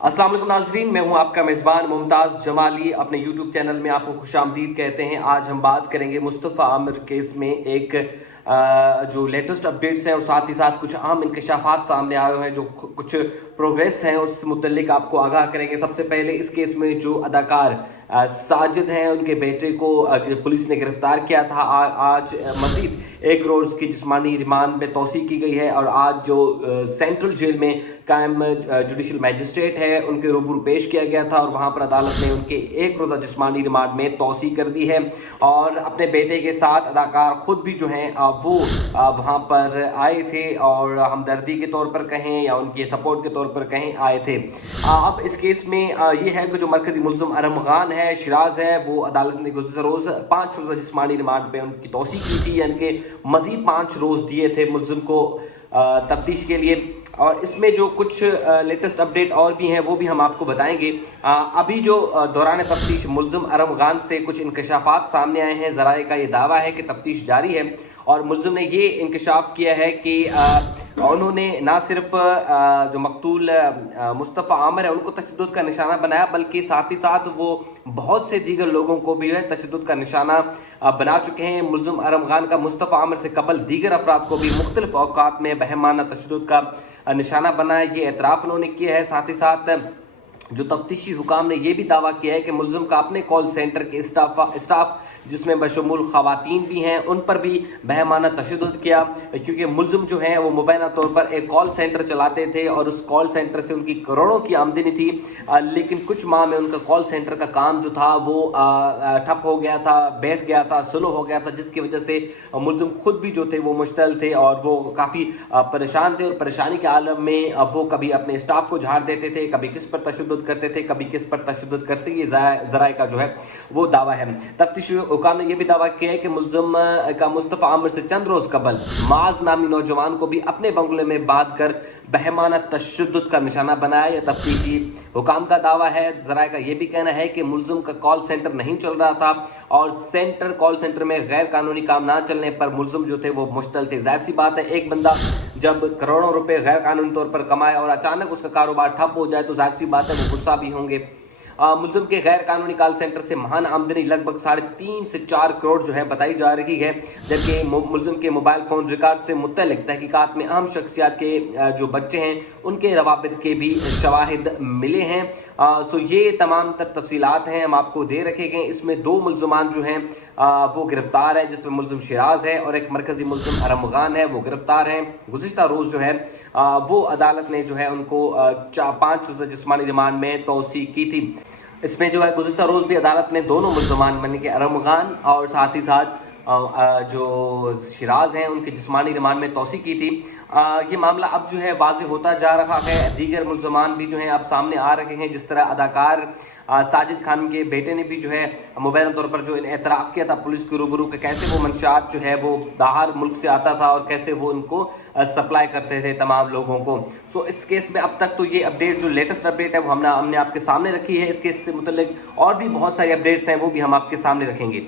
अस्सलाम वालेकुम नाज़रीन, मैं हूं आपका मेज़बान मुमताज़ जमाली। अपने यूट्यूब चैनल में आपको खुशामदीद कहते हैं। आज हम बात करेंगे मुस्तफ़ा आमिर केस में एक जो लेटेस्ट अपडेट्स हैं और साथ ही साथ कुछ अहम इंकशाफात सामने आए हुए हैं, जो कुछ प्रोग्रेस हैं उस मुतल्लिक आपको आगाह करेंगे। सबसे पहले इस केस में जो अदाकार साजिद हैं, उनके बेटे को पुलिस ने गिरफ्तार किया था। आज मज़ीद 1 रोज़ की जिस्मानी रिमांड में तौसी की गई है और आज जो सेंट्रल जेल में कायम जुडिशल मैजिस्ट्रेट है उनके रूबरू पेश किया गया था और वहाँ पर अदालत ने उनके 1 रोज़ा जिस्मानी रिमांड में तौसी कर दी है। और अपने बेटे के साथ अदाकार ख़ुद भी जो हैं वो वहाँ पर आए थे और हमदर्दी के तौर पर कहें या उनके सपोर्ट के तौर पर कहें आए थे। अब इस केस में ये है कि जो मरकज़ी मुल्ज़िम अरम खान है, शिराज है, वो अदालत ने गुज़श्ता रोज़ 5 रोज़ा जिस्मानी रिमांड में उनकी तौसी की थी, यानी कि मज़ीद 5 रोज़ दिए थे मुल्ज़िम को तफ्तीश के लिए। और इसमें जो कुछ लेटेस्ट अपडेट और भी हैं वो भी हम आपको बताएंगे। अभी जो दौरान तफ्तीश मुल्ज़िम अरम खान से कुछ इंकशाफात सामने आए हैं। ज़राए का ये दावा है कि तफ्तीश जारी है और मुल्ज़िम ने ये इंकशाफ किया है कि उन्होंने ना सिर्फ जो मकतूल मुस्तफ़ा आमिर है उनको तशद्दुद का निशाना बनाया, बल्कि साथ ही साथ वो बहुत से दीगर लोगों को भी तशद्दुद का निशाना बना चुके हैं। मुल्ज़िम अरम खान का मुस्तफ़ा आमिर से कबल दीगर अफराद को भी मुख्तलिफ औकात में बहमाना तशद्दुद का निशाना बनाया, ये एतराफ़ उन्होंने किया है। साथ ही साथ जो तफ्तीशी हुकाम ने यह भी दावा किया है कि मुल्ज़िम का अपने कॉल सेंटर के स्टाफ जिसमें बशमूल ख़वातीन भी हैं उन पर भी बहमाना तशद्दुद किया, क्योंकि मुल्ज़िम जो हैं वो मुबैना तौर पर एक कॉल सेंटर चलाते थे और उस कॉल सेंटर से उनकी करोड़ों की आमदनी थी। लेकिन कुछ माह में उनका कॉल सेंटर का काम जो था वो ठप हो गया था, बैठ गया था, स्लो हो गया था, जिसकी वजह से मुल्ज़िम खुद भी जो थे वो मुश्तल थे और वो काफ़ी परेशान थे। और परेशानी के आलम में वो कभी अपने स्टाफ को झाड़ देते थे, कभी किस पर तशद्दुद करते थे, कभी किस पर तशद्दुद करते। ये ज़राए का जो है वो दावा है। तफ्तीशी हुकाम ने यह भी दावा किया है कि मुल्ज़िम का मुस्तफ़ा आमिर से चंद रोज़ कबल माज नामी नौजवान को भी अपने बंगले में बांध कर बहमाना तशद्दुद का निशाना बनाया। यह तफ्तीशी हुकाम का दावा है। ज़राए का यह भी कहना है कि मुल्ज़िम का कॉल सेंटर नहीं चल रहा था और कॉल सेंटर में गैर कानूनी काम ना चलने पर मुल्ज़िम जो थे वो मुश्तल थे। ज़ाहिर सी बात है, एक बंदा जब करोड़ों रुपए गैर कानूनी तौर पर कमाए और अचानक उसका कारोबार ठप हो जाए तो ज़ाहिर सी बात है वो गुस्सा भी होंगे। मुल्ज़िम के गैर कानूनी कॉल सेंटर से महान आमदनी लगभग 3.5 से 4 करोड़ जो है बताई जा रही है, जबकि मुल्ज़िम के मोबाइल फ़ोन रिकॉर्ड से मुतल्लिक़ तहकीकात में अहम शख्सियात के जो बच्चे हैं उनके रवाबित के भी शवाहिद मिले हैं। सो ये तमाम तफसीलात हैं हम आपको दे रखे गए। इसमें 2 मुल्ज़िमान जो हैं वो गिरफ्तार हैं, जिसमें मुल्ज़िम शिराज है और एक मरकज़ी मुल्ज़िम अरम खान है, वो गिरफ्तार हैं। गुज़िश्ता रोज़ जो है वो अदालत ने जो है उनको 5 रोज़ा जिस्मानी रिमांड में तौसी की थी। इसमें जो है गुज़िश्ता रोज़ भी अदालत ने दोनों मुल्ज़िमान यानी कि अरम खान और साथ ही साथ जो शिराज हैं उनके जिस्मानी रिमांड में तौसी की थी। ये मामला अब जो है वाज़ेह होता जा रहा है। दीगर मुल्ज़िमान भी जो हैं अब सामने आ रहे हैं। जिस तरह अदाकार साजिद खान के बेटे ने भी जो है मुबैना तौर पर जो एतराफ़ किया था पुलिस के रूबरू के कैसे वो मंशात जो है वो बाहर मुल्क से आता था और कैसे वो उनको सप्लाई करते थे तमाम लोगों को। सो इस केस में अब तक तो ये अपडेट जो लेटेस्ट अपडेट है वो हमने आपके सामने रखी है। इस केस से मुतल्लिक़ और भी बहुत सारी अपडेट्स हैं वो भी हम आपके सामने रखेंगे।